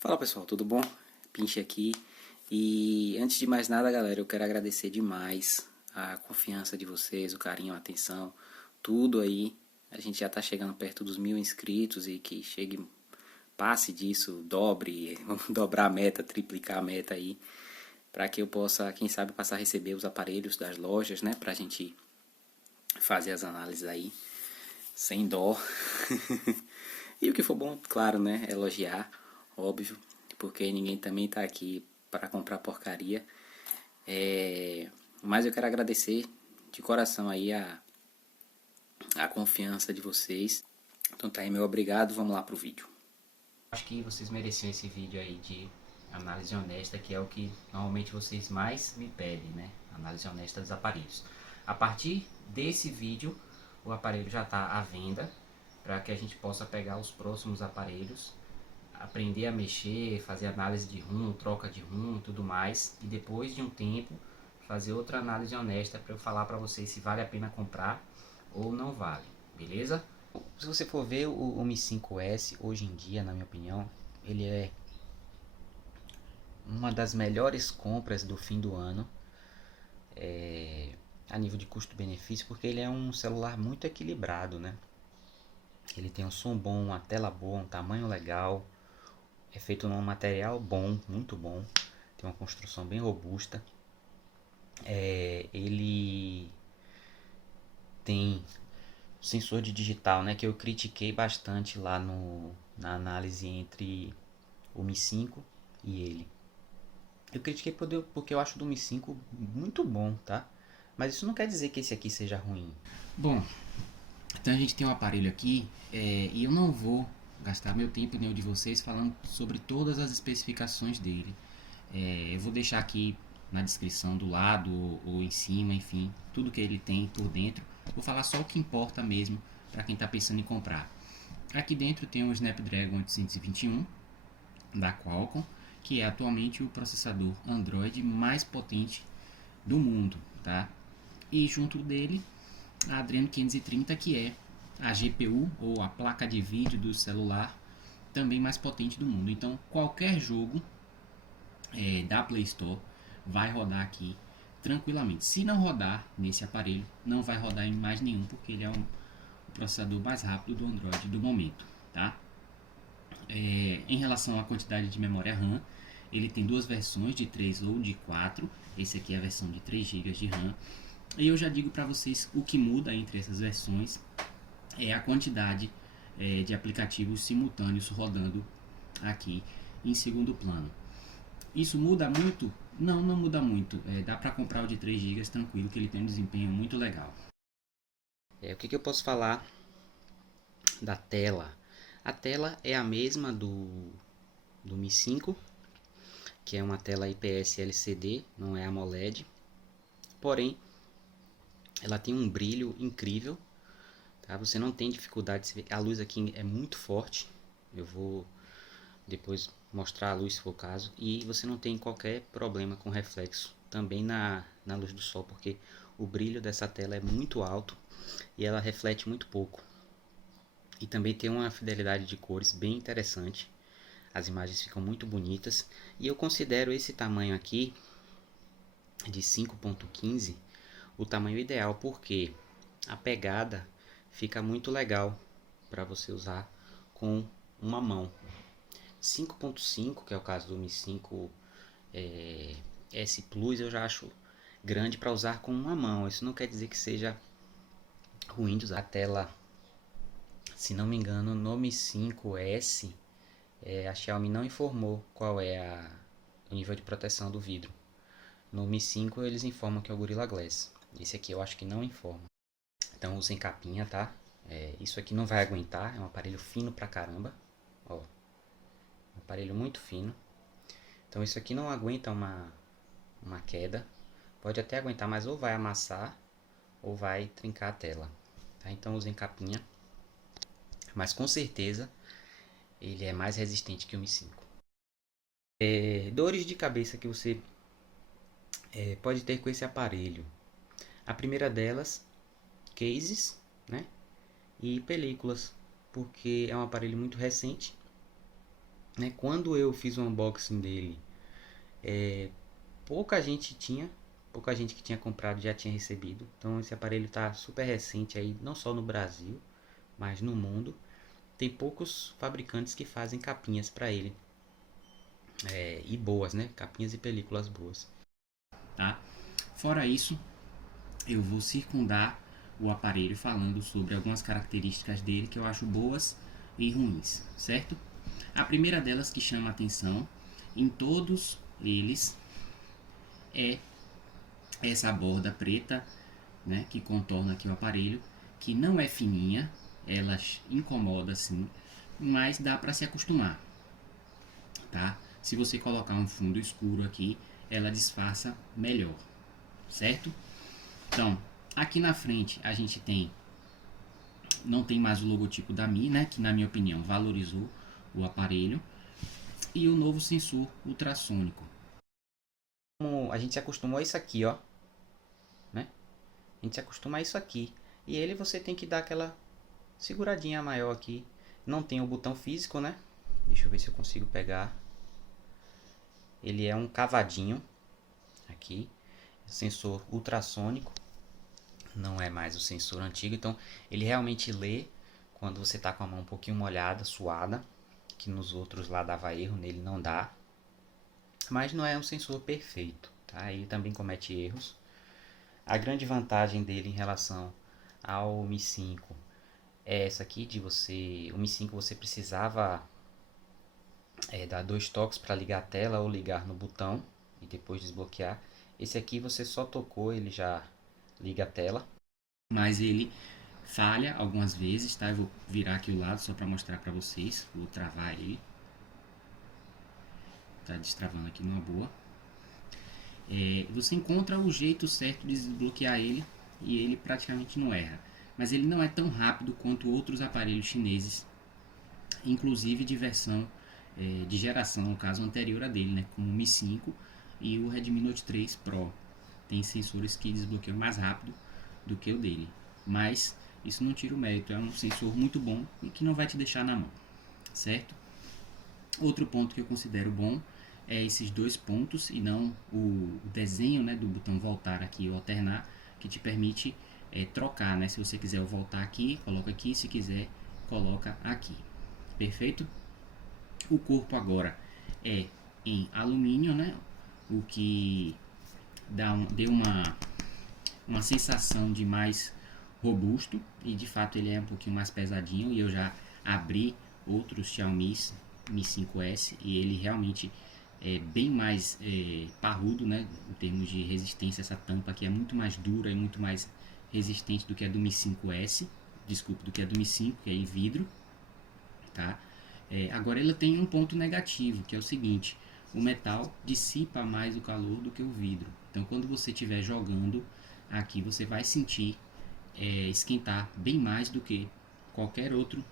Fala pessoal, tudo bom? Pinche aqui. E antes de mais nada, galera, eu quero agradecer demais a confiança de vocês, o carinho, a atenção, tudo aí. A gente já tá chegando perto dos 1.000 inscritos e que chegue, passe disso, dobre, vamos dobrar a meta, triplicar a meta aí, para que eu possa, quem sabe, passar a receber os aparelhos das lojas, né, pra gente fazer as análises aí, sem dó. E o que for bom, claro, né? Elogiar, óbvio, porque ninguém também tá aqui para comprar porcaria. Mas eu quero agradecer de coração aí a confiança de vocês. Então tá aí, meu obrigado. Vamos lá pro vídeo. Acho que vocês mereciam esse vídeo aí de análise honesta, que é o que normalmente vocês mais me pedem, né? Análise honesta dos aparelhos. A partir desse vídeo, o aparelho já está à venda para que a gente possa pegar os próximos aparelhos, aprender a mexer, fazer análise de ROM, troca de ROM, tudo mais, e depois de um tempo fazer outra análise honesta para eu falar para vocês se vale a pena comprar ou não vale, beleza? Se você for ver o Mi 5S hoje em dia, na minha opinião, ele é uma das melhores compras do fim do ano, a nível de custo-benefício, porque ele é um celular muito equilibrado, né? Ele tem um som bom, uma tela boa, um tamanho legal, é feito num material bom, muito bom, tem uma construção bem robusta. Ele tem sensor de digital, né, que eu critiquei bastante lá na análise entre o Mi 5 e ele. Eu critiquei porque eu acho o do Mi 5 muito bom, tá? Mas isso não quer dizer que esse aqui seja ruim. Bom, então a gente tem um aparelho aqui e eu não vou gastar meu tempo nem o de vocês falando sobre todas as especificações dele. Eu vou deixar aqui na descrição do lado ou em cima, enfim, tudo que ele tem por dentro. Vou falar só o que importa mesmo para quem está pensando em comprar. Aqui dentro tem o Snapdragon 821 da Qualcomm, que é atualmente o processador Android mais potente do mundo, tá? E junto dele a Adreno 530, que é a GPU ou a placa de vídeo do celular também mais potente do mundo. Então qualquer jogo da Play Store vai rodar aqui tranquilamente. Se não rodar nesse aparelho, não vai rodar em mais nenhum, porque ele é o processador mais rápido do Android do momento, tá? Em relação à quantidade de memória RAM, ele tem duas versões, de 3 ou de 4. Esse aqui é a versão de 3 GB de RAM. E eu já digo para vocês o que muda entre essas versões é a quantidade de aplicativos simultâneos rodando aqui em segundo plano. Isso muda muito? Não, não muda muito. Dá para comprar o de 3 GB tranquilo, que ele tem um desempenho muito legal. O que eu posso falar da tela? A tela é a mesma do Mi 5, que é uma tela IPS LCD, não é AMOLED. Porém, ela tem um brilho incrível, tá? Você não tem dificuldade de ver. A luz aqui é muito forte. Eu vou depois mostrar a luz se for o caso. E você não tem qualquer problema com reflexo também na luz do sol, porque o brilho dessa tela é muito alto e ela reflete muito pouco. E também tem uma fidelidade de cores bem interessante. As imagens ficam muito bonitas. E eu considero esse tamanho aqui de 5.15 o tamanho ideal, porque a pegada fica muito legal para você usar com uma mão. 5.5, que é o caso do Mi 5 S Plus, eu já acho grande para usar com uma mão. Isso não quer dizer que seja ruim de usar. A tela, se não me engano, no Mi 5S, a Xiaomi não informou qual é o nível de proteção do vidro. No Mi 5 eles informam que é o Gorilla Glass. Esse aqui eu acho que não informa. Então usem capinha, tá? Isso aqui não vai aguentar, é um aparelho fino pra caramba. Ó, um aparelho muito fino. Então isso aqui não aguenta uma queda. Pode até aguentar, mas ou vai amassar ou vai trincar a tela. Tá? Então usem capinha. Mas com certeza ele é mais resistente que o Mi 5. Dores de cabeça que você pode ter com esse aparelho. A primeira delas, cases, né? E películas, porque é um aparelho muito recente né? Quando eu fiz o unboxing dele, pouca gente tinha, pouca gente que tinha comprado já tinha recebido. Então esse aparelho está super recente aí, não só no Brasil, mas no mundo. Tem poucos fabricantes que fazem capinhas para ele, e boas, né? Capinhas e películas boas. Tá? Fora isso, eu vou circundar o aparelho falando sobre algumas características dele que eu acho boas e ruins, certo? A primeira delas que chama a atenção em todos eles é essa borda preta, né, que contorna aqui o aparelho, que não é fininha, ela incomoda sim, mas dá para se acostumar, tá? Se você colocar um fundo escuro aqui, ela disfarça melhor, certo? Então, aqui na frente a gente não tem mais o logotipo da Mi, né, que na minha opinião valorizou o aparelho, e o novo sensor ultrassônico. A gente se acostumou a isso aqui, ó, né? A gente se acostuma a isso aqui. E ele você tem que dar aquela seguradinha maior aqui. Não tem o botão físico, né? Deixa eu ver se eu consigo pegar. Ele é um cavadinho aqui, sensor ultrassônico, não é mais o sensor antigo, então ele realmente lê quando você está com a mão um pouquinho molhada, suada, que nos outros lá dava erro, nele não dá. Mas não é um sensor perfeito, tá? Ele também comete erros. A grande vantagem dele em relação ao Mi 5 é essa aqui de o Mi 5 você precisava dar dois toques para ligar a tela ou ligar no botão e depois desbloquear. Esse aqui você só tocou, ele já liga a tela. Mas ele falha algumas vezes, tá? Eu vou virar aqui o lado só para mostrar para vocês. Vou travar ele. Tá destravando aqui numa boa. Você encontra o jeito certo de desbloquear ele e ele praticamente não erra. Mas ele não é tão rápido quanto outros aparelhos chineses, inclusive de versão de geração, no caso anterior a dele, né? Como o Mi 5 e o Redmi Note 3 Pro. Tem sensores que desbloqueiam mais rápido do que o dele. Mas isso não tira o mérito, é um sensor muito bom e que não vai te deixar na mão, certo? Outro ponto que eu considero bom é esses dois pontos e não o desenho, né, do botão voltar aqui ou alternar, que te permite trocar, né? Se você quiser voltar aqui, coloca aqui, se quiser, coloca aqui. Perfeito? O corpo agora é em alumínio, né? O que deu uma sensação de mais robusto e de fato ele é um pouquinho mais pesadinho. E eu já abri outros Xiaomi Mi 5S e ele realmente é bem mais parrudo, né, em termos de resistência. Essa tampa aqui é muito mais dura e muito mais resistente do que a do Mi 5S, desculpe, do que a do Mi 5, que é em vidro, tá? Agora ela tem um ponto negativo, que é o seguinte: o metal dissipa mais o calor do que o vidro. Então quando você estiver jogando aqui, você vai sentir esquentar bem mais do que qualquer outro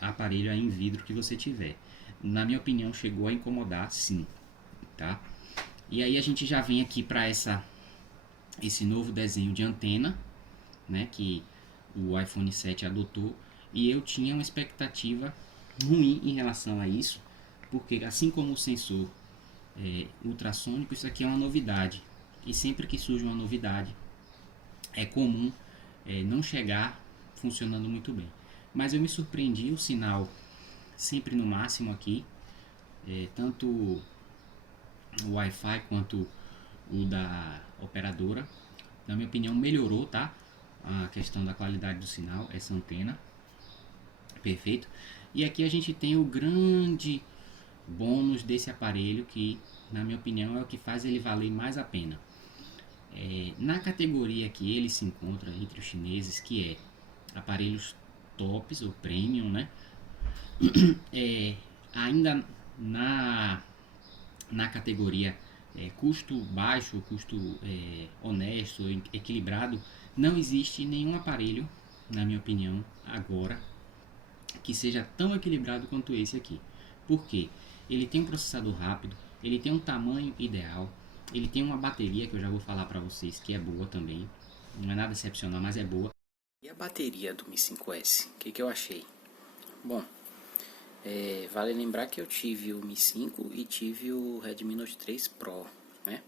aparelho aí em vidro que você tiver. Na minha opinião, chegou a incomodar, sim, tá? E aí a gente já vem aqui para esse novo desenho de antena, né, que o iPhone 7 adotou, e eu tinha uma expectativa ruim em relação a isso, porque assim como o sensor ultrassônico, isso aqui é uma novidade, e sempre que surge uma novidade é comum não chegar funcionando muito bem. Mas eu me surpreendi, o sinal sempre no máximo aqui, tanto o Wi-Fi quanto o da operadora. Na minha opinião melhorou, tá? A questão da qualidade do sinal, essa antena. Perfeito? E aqui a gente tem o grande bônus desse aparelho que, na minha opinião, é o que faz ele valer mais a pena. Na categoria que ele se encontra entre os chineses, que é aparelhos tops ou premium, né? Ainda na categoria custo baixo, custo honesto, equilibrado, não existe nenhum aparelho, na minha opinião, agora, que seja tão equilibrado quanto esse aqui. Por quê? Ele tem um processador rápido, ele tem um tamanho ideal, ele tem uma bateria que eu já vou falar para vocês que é boa também, não é nada excepcional, mas é boa. E a bateria do Mi 5S, o que eu achei? Bom, Vale lembrar que eu tive o Mi 5 e tive o Redmi Note 3 Pro, né?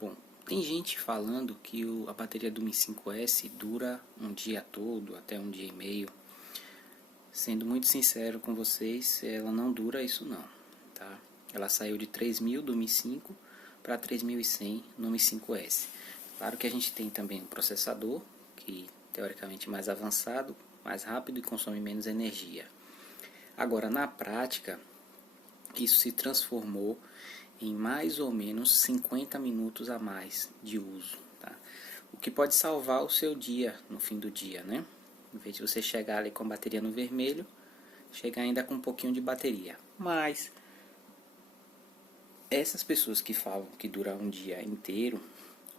Bom, tem gente falando que a bateria do Mi 5S dura um dia todo, até um dia e meio. Sendo muito sincero com vocês, ela não dura isso não, tá? Ela saiu de 3.000 do Mi 5 para 3.100 no Mi 5S. Claro que a gente tem também um processador, que teoricamente é mais avançado, mais rápido e consome menos energia. Agora, na prática, isso se transformou em mais ou menos 50 minutos a mais de uso, tá? O que pode salvar o seu dia no fim do dia, né? Em vez de você chegar ali com a bateria no vermelho, chegar ainda com um pouquinho de bateria. Mas essas pessoas que falam que dura um dia inteiro,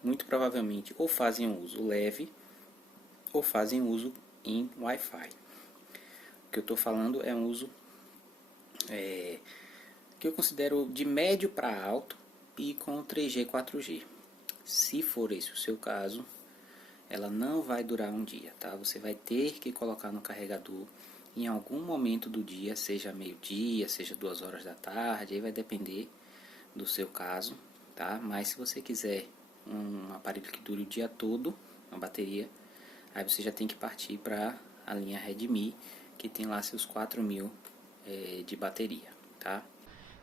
muito provavelmente ou fazem um uso leve ou fazem uso em Wi-Fi. O que eu estou falando é um uso que eu considero de médio para alto e com 3G e 4G. Se for esse o seu caso, ela não vai durar um dia, tá? Você vai ter que colocar no carregador em algum momento do dia, seja meio-dia, seja 2 horas da tarde, aí vai depender do seu caso, tá? Mas se você quiser um aparelho que dure o dia todo, uma bateria, aí você já tem que partir para a linha Redmi, que tem lá seus 4.000 de bateria, tá?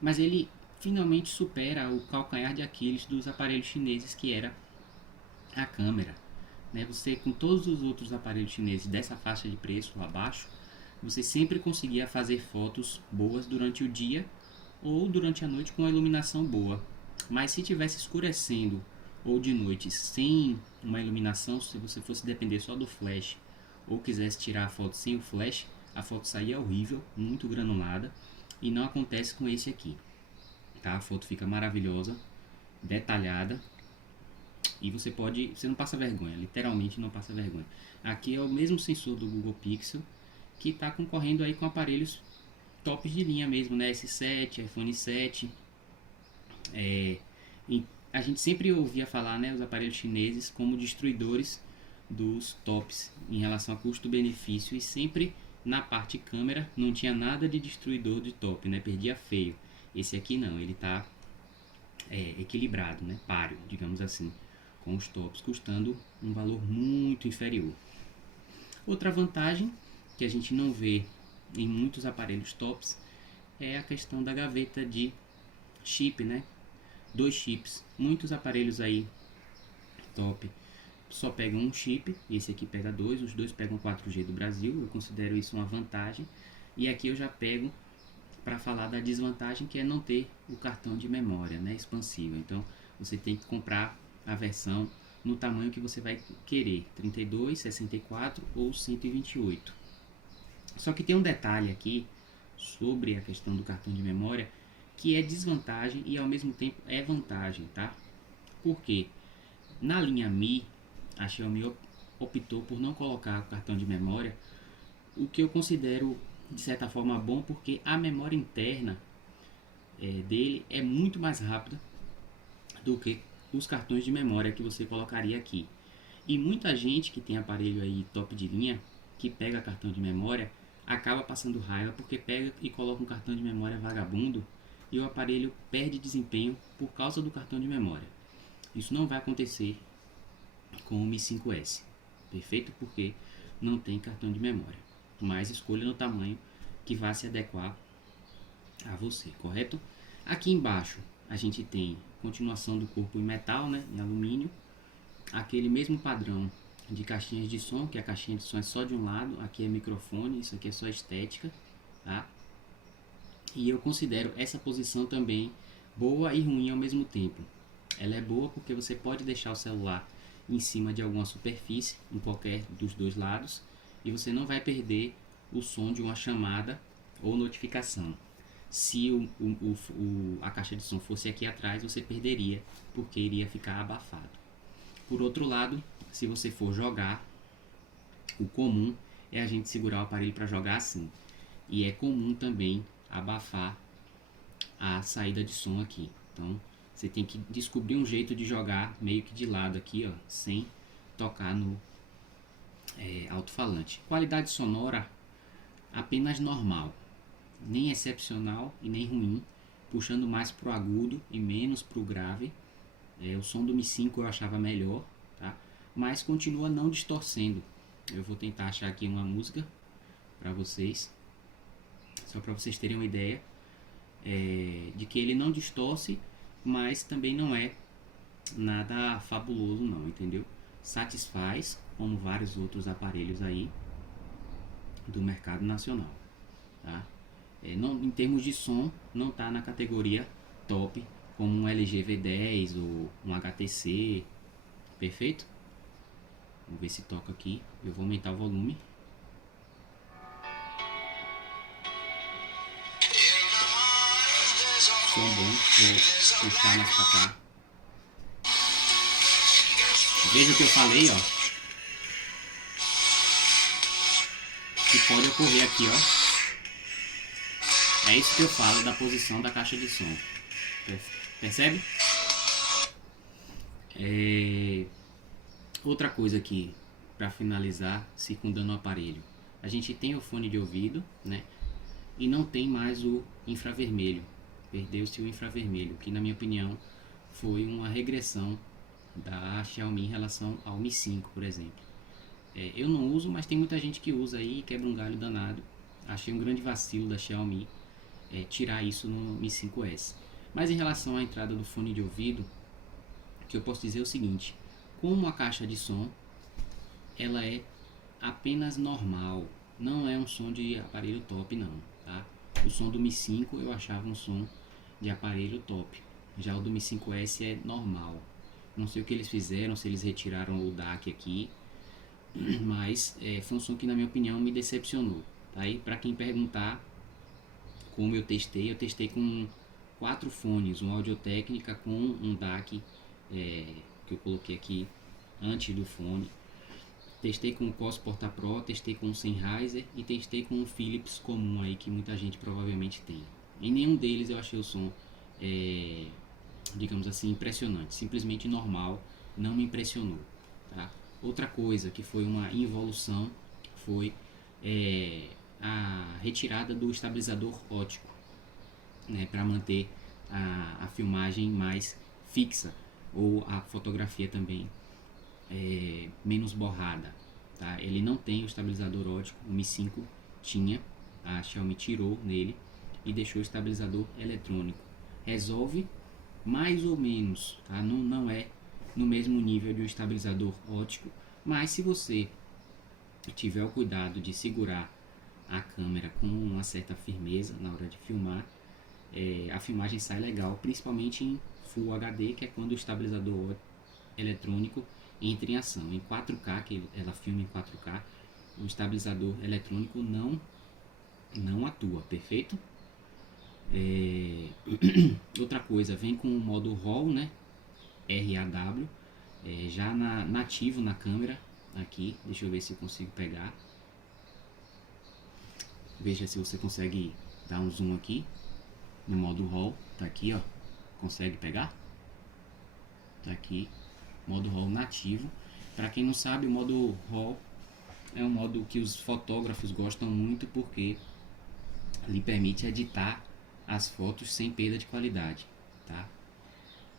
Mas ele finalmente supera o calcanhar de Aquiles dos aparelhos chineses, que era a câmera. Né? Você, com todos os outros aparelhos chineses dessa faixa de preço abaixo, você sempre conseguia fazer fotos boas durante o dia ou durante a noite com a iluminação boa. Mas se tivesse escurecendo ou de noite sem uma iluminação, se você fosse depender só do flash ou quisesse tirar a foto sem o flash, a foto saía horrível, muito granulada, e não acontece com esse aqui. Tá? A foto fica maravilhosa, detalhada, e você não passa vergonha, literalmente não passa vergonha. Aqui é o mesmo sensor do Google Pixel, que está concorrendo aí com aparelhos tops de linha mesmo, né? S7, iPhone 7. É, a gente sempre ouvia falar, né, os aparelhos chineses como destruidores dos tops em relação a custo-benefício, e sempre na parte câmera não tinha nada de destruidor de top, né? Perdia feio. Esse aqui não, ele está equilibrado, né? Páreo, digamos assim, com os tops custando um valor muito inferior. Outra vantagem que a gente não vê em muitos aparelhos tops é a questão da gaveta de chip, né? 2 chips. Muitos aparelhos aí top só pegam um chip, esse aqui pega dois, os dois pegam 4G do Brasil, eu considero isso uma vantagem. E aqui eu já pego para falar da desvantagem, que é não ter o cartão de memória, né, expansível. Então você tem que comprar a versão no tamanho que você vai querer, 32, 64 ou 128. Só que tem um detalhe aqui sobre a questão do cartão de memória que é desvantagem e ao mesmo tempo é vantagem, tá? Por quê? Na linha Mi, a Xiaomi optou por não colocar o cartão de memória, o que eu considero de certa forma bom, porque a memória interna dele é muito mais rápida do que os cartões de memória que você colocaria aqui. E muita gente que tem aparelho aí top de linha, que pega cartão de memória, acaba passando raiva porque pega e coloca um cartão de memória vagabundo e o aparelho perde desempenho por causa do cartão de memória. Isso não vai acontecer com o Mi 5S, perfeito? Porque não tem cartão de memória. Mas escolha no tamanho que vai se adequar a você, correto? Aqui embaixo a gente tem continuação do corpo em metal, né, em alumínio, aquele mesmo padrão de caixinhas de som, que a caixinha de som é só de um lado, aqui é microfone, isso aqui é só estética, tá? E eu considero essa posição também boa e ruim ao mesmo tempo. Ela é boa porque você pode deixar o celular em cima de alguma superfície, em qualquer dos dois lados, e você não vai perder o som de uma chamada ou notificação. Se a caixa de som fosse aqui atrás, você perderia, porque iria ficar abafado. Por outro lado, se você for jogar, o comum é a gente segurar o aparelho para jogar assim. E é comum também abafar a saída de som aqui. Então, você tem que descobrir um jeito de jogar meio que de lado aqui, ó, sem tocar no alto-falante. Qualidade sonora apenas normal. nem excepcional e nem ruim, puxando mais pro agudo e menos pro grave. O som do Mi 5 eu achava melhor, tá? Mas continua não distorcendo. Eu vou tentar achar aqui uma música para vocês, só para vocês terem uma ideia de que ele não distorce, mas também não é nada fabuloso não, entendeu? Satisfaz, como vários outros aparelhos aí do mercado nacional, tá? Não, em termos de som, não está na categoria top, como um LG V10 ou um HTC, perfeito? Vamos ver se toca aqui, eu vou aumentar o volume. Som bom, vou puxar mais pra cá. Veja o que eu falei, ó. Que pode ocorrer aqui, ó. É isso que eu falo da posição da caixa de som. Percebe? Outra coisa aqui, para finalizar, circundando o aparelho. A gente tem o fone de ouvido, né? E não tem mais o infravermelho. Perdeu-se o infravermelho, que na minha opinião foi uma regressão da Xiaomi em relação ao Mi 5, por exemplo. Eu não uso, mas tem muita gente que usa aí e quebra um galho danado. Achei um grande vacilo da Xiaomi tirar isso no Mi 5S. Mas em relação à entrada do fone de ouvido, o que eu posso dizer é o seguinte: como a caixa de som, ela é apenas normal, não é um som de aparelho top não, tá? O som do Mi 5 eu achava um som de aparelho top, já o do Mi 5S é normal. Não sei o que eles fizeram, se eles retiraram o DAC aqui, mas foi um som que na minha opinião me decepcionou, tá? E para quem perguntar como eu testei com 4 fones, um Audio-Técnica com um DAC que eu coloquei aqui antes do fone. Testei com o COS Porta Pro, testei com o Sennheiser e testei com o Philips comum aí que muita gente provavelmente tem. Em nenhum deles eu achei o som, digamos assim, impressionante. Simplesmente normal, não me impressionou. Tá? Outra coisa que foi uma involução foi a retirada do estabilizador óptico, né, para manter a filmagem mais fixa ou a fotografia também menos borrada, tá? Ele não tem o estabilizador óptico, o Mi 5 tinha, a Xiaomi tirou nele e deixou o estabilizador eletrônico. Resolve mais ou menos, tá? Não é no mesmo nível de um estabilizador óptico, mas se você tiver o cuidado de segurar a câmera com uma certa firmeza na hora de filmar, a filmagem sai legal, principalmente em Full HD, que é quando o estabilizador eletrônico entra em ação. Em 4K, que ela filma em 4K, o estabilizador eletrônico não atua, perfeito? Outra coisa, vem com o modo RAW, né? RAW, já nativo na câmera, aqui, deixa eu ver se eu consigo pegar. Veja se você consegue dar um zoom aqui, no modo RAW, tá aqui, ó, consegue pegar? Tá aqui, modo RAW nativo. Para quem não sabe, o modo RAW é um modo que os fotógrafos gostam muito porque lhe permite editar as fotos sem perda de qualidade, tá?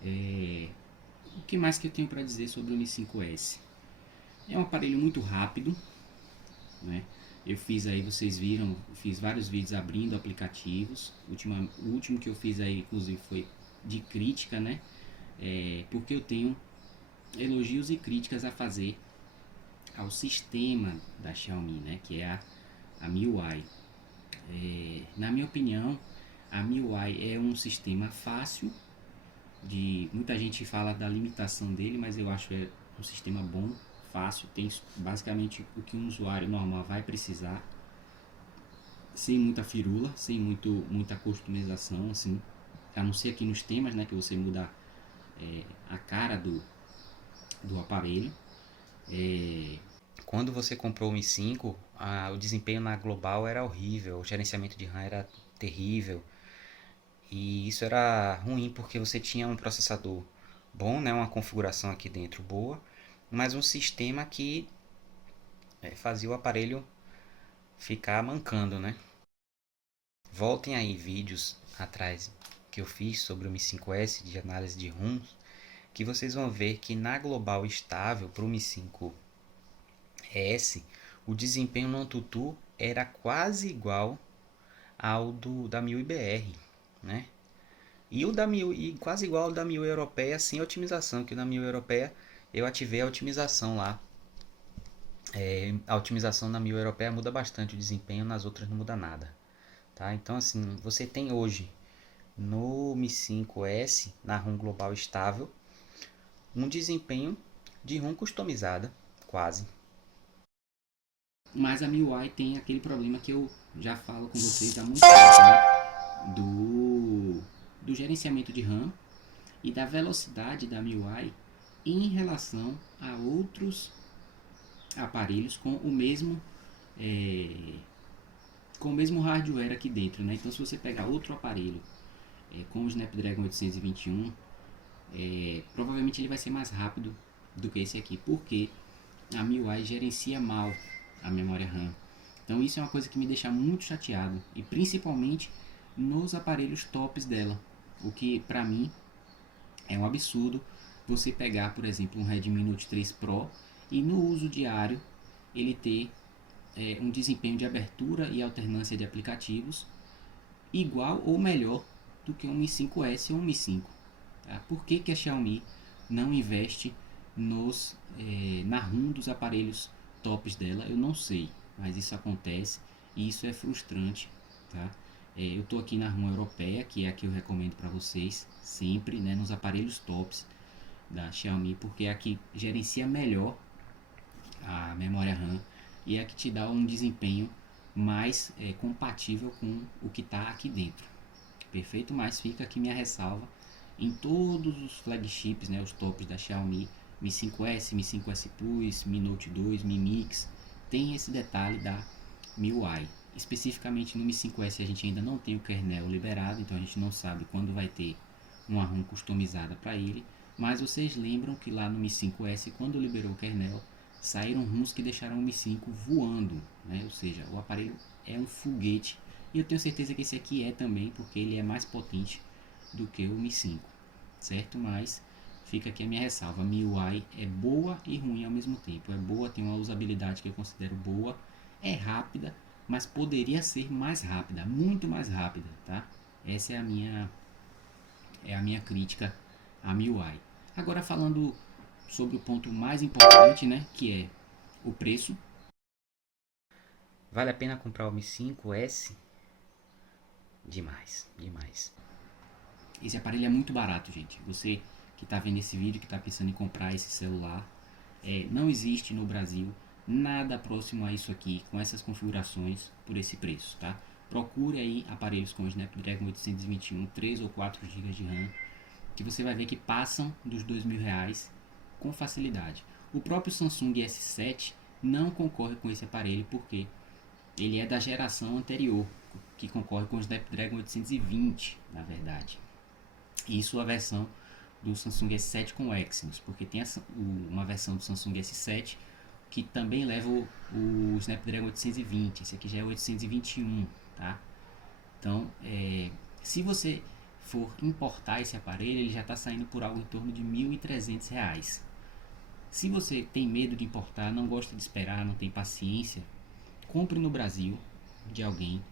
O que mais que eu tenho para dizer sobre o Mi 5S? É um aparelho muito rápido, né? Eu fiz aí, vocês viram, fiz vários vídeos abrindo aplicativos. O último que eu fiz aí, inclusive, foi de crítica, né? Porque eu tenho elogios e críticas a fazer ao sistema da Xiaomi, né? Que é a MIUI. Na minha opinião, a MIUI é um sistema fácil de... Muita gente fala da limitação dele, mas eu acho um sistema bom, fácil, tem basicamente o que um usuário normal vai precisar, sem muita firula, sem muita customização, assim, a não ser aqui nos temas, né, que você muda a cara do aparelho. Quando você comprou o Mi 5, o desempenho na global era horrível, o gerenciamento de RAM era terrível. E isso era ruim porque você tinha um processador bom, né, uma configuração aqui dentro boa, mas um sistema que fazia o aparelho ficar mancando, né? Voltem aí vídeos atrás que eu fiz sobre o Mi 5S de análise de RUMs, que vocês vão ver que na global estável para o Mi 5S, o desempenho no AnTuTu era quase igual ao da MIUI BR, né? E o da MIUI, quase igual ao da MIUI europeia sem otimização, que na MIUI europeia eu ativei a otimização lá. A otimização na MIUI europeia muda bastante o desempenho, nas outras não muda nada. Tá? Então assim, você tem hoje no Mi 5S, na ROM global estável, um desempenho de ROM customizada, quase. Mas a MIUI tem aquele problema que eu já falo com vocês há muito tempo, né? Do gerenciamento de RAM e da velocidade da MIUI em relação a outros aparelhos com o mesmo hardware aqui dentro, né? Então, se você pegar outro aparelho com o Snapdragon 821, provavelmente ele vai ser mais rápido do que esse aqui, porque a MIUI gerencia mal a memória RAM. Então isso é uma coisa que me deixa muito chateado, e principalmente nos aparelhos tops dela, o que para mim é um absurdo você pegar, por exemplo, um Redmi Note 3 Pro e no uso diário ele ter um desempenho de abertura e alternância de aplicativos igual ou melhor do que um Mi 5S ou um Mi 5. Tá? Por que a Xiaomi não investe na ROM dos aparelhos tops dela? Eu não sei, mas isso acontece e isso é frustrante. Tá? Eu estou aqui na ROM europeia, que é a que eu recomendo para vocês sempre, né, nos aparelhos tops da Xiaomi, porque é a que gerencia melhor a memória RAM e é a que te dá um desempenho mais compatível com o que está aqui dentro. Perfeito? Mas fica aqui minha ressalva em todos os flagships, né, os tops da Xiaomi, Mi 5S, Mi 5S Plus, Mi Note 2, Mi Mix, tem esse detalhe da MIUI. Especificamente no Mi 5S a gente ainda não tem o kernel liberado, então a gente não sabe quando vai ter uma ROM customizada para ele, mas vocês lembram que lá no Mi 5S, quando liberou o kernel, saíram ROMs que deixaram o Mi 5 voando, né? Ou seja, o aparelho é um foguete, e eu tenho certeza que esse aqui é também, porque ele é mais potente do que o Mi 5, certo? Mas fica aqui a minha ressalva, a MIUI é boa e ruim ao mesmo tempo. É boa, tem uma usabilidade que eu considero boa, é rápida, mas poderia ser mais rápida, muito mais rápida, tá? Essa é a minha crítica à MIUI. Agora falando sobre o ponto mais importante, né, que é o preço. Vale a pena comprar o Mi 5S? Demais, demais. Esse aparelho é muito barato, gente. Você que está vendo esse vídeo, que está pensando em comprar esse celular, não existe no Brasil nada próximo a isso aqui, com essas configurações, por esse preço, tá? Procure aí aparelhos com Snapdragon 821, 3 ou 4 GB de RAM, que você vai ver que passam dos R$ 2.000 com facilidade. O próprio Samsung S7 não concorre com esse aparelho porque ele é da geração anterior, que concorre com o Snapdragon 820, na verdade. Isso a versão do Samsung S7 com Exynos, porque tem uma versão do Samsung S7 que também leva o Snapdragon 820, esse aqui já é o 821, tá? Então, se você for importar esse aparelho, ele já está saindo por algo em torno de R$ 1.300. Se você tem medo de importar, não gosta de esperar, não tem paciência, compre no Brasil de alguém